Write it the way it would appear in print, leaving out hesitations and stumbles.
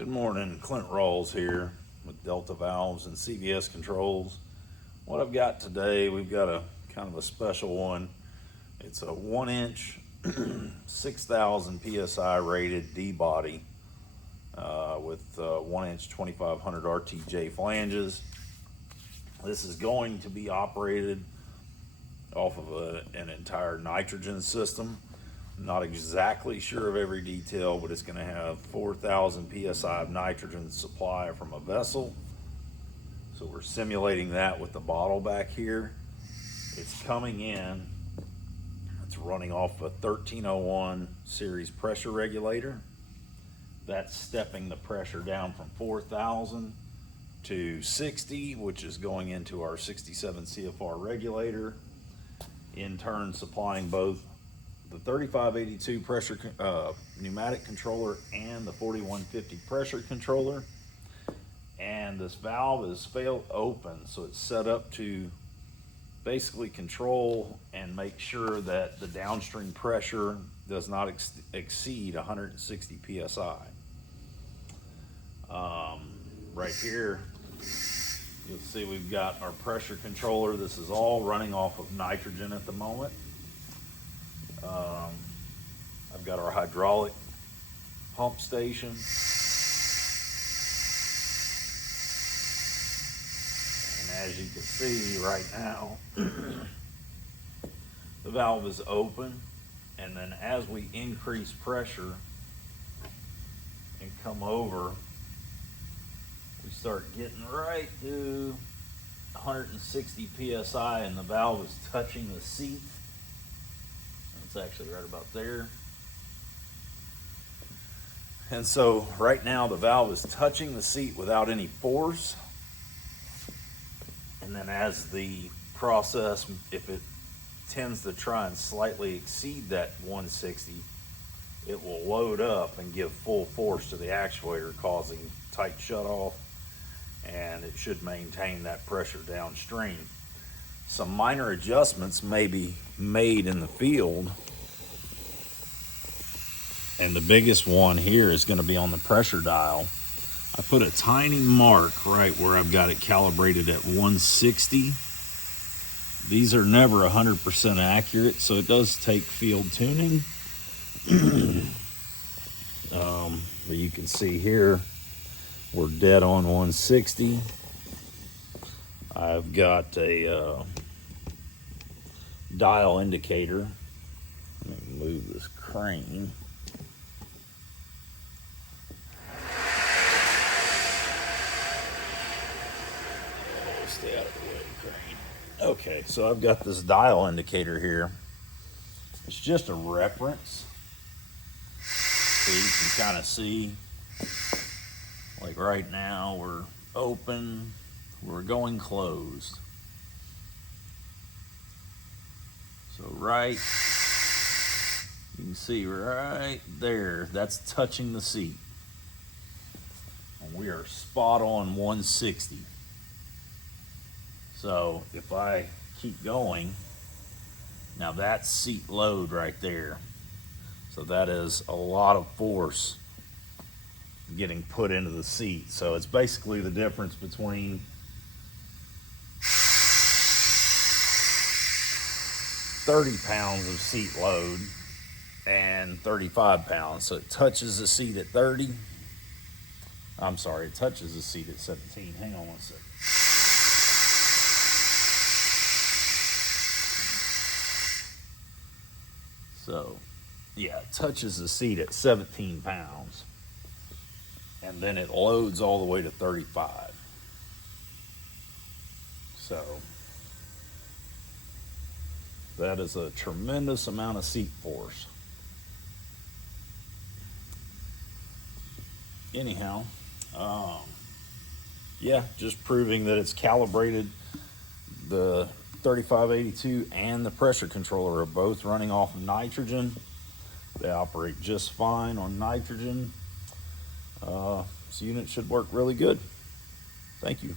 Good morning, Clint Rawls here with Delta Valves and CVS Controls. What I've got today, we've got a kind of a special one. It's a 1-inch 6,000 PSI rated D-body with 1-inch 2500 RTJ flanges. This is going to be operated off of an entire nitrogen system. Not exactly sure of every detail, but it's going to have 4,000 psi of nitrogen supply from a vessel. So we're simulating that with the bottle back here. It's coming in, it's running off a 1301 series pressure regulator. That's stepping the pressure down from 4,000 to 60, which is going into our 67 CFR regulator, in turn supplying both the 3582 pressure pneumatic controller and the 4150 pressure controller. And this valve is failed open, so it's set up to basically control and make sure that the downstream pressure does not exceed 160 psi. Right here you'll see we've got our pressure controller. This is all running off of nitrogen at the moment. I've got our hydraulic pump station. And as you can see right now, the valve is open. And then as we increase pressure and come over, we start getting right to 160 psi, and the valve is touching the seat. It's actually right about there. And so right now the valve is touching the seat without any force. And then as the process, if it tends to try and slightly exceed that 160, it will load up and give full force to the actuator, causing tight shutoff, and it should maintain that pressure downstream. Some minor adjustments may be made in the field, and the biggest one here is going to be on the pressure dial. I put a tiny mark right where I've got it calibrated at 160. These are never 100% accurate, so it does take field tuning. But you can see here we're dead on 160. I've got a dial indicator. Let me move this crane. Stay out of the way, crane. Okay, so I've got this dial indicator here. It's just a reference, so you can kind of see, like right now we're open, we're going closed. So right, you can see right there, that's touching the seat. And we are spot on 160. So if I keep going, now that's seat load right there. So that is a lot of force getting put into the seat. So it's basically the difference between 30 pounds of seat load and 35 pounds. So it touches the seat at 30. I'm sorry, it touches the seat at 17. Hang on one second. So, yeah, it touches the seat at 17 pounds. And then it loads all the way to 35. So, that is a tremendous amount of seat force. Anyhow, yeah, just proving that it's calibrated. The 3582 and the pressure controller are both running off of nitrogen. They operate just fine on nitrogen. This unit should work really good. Thank you.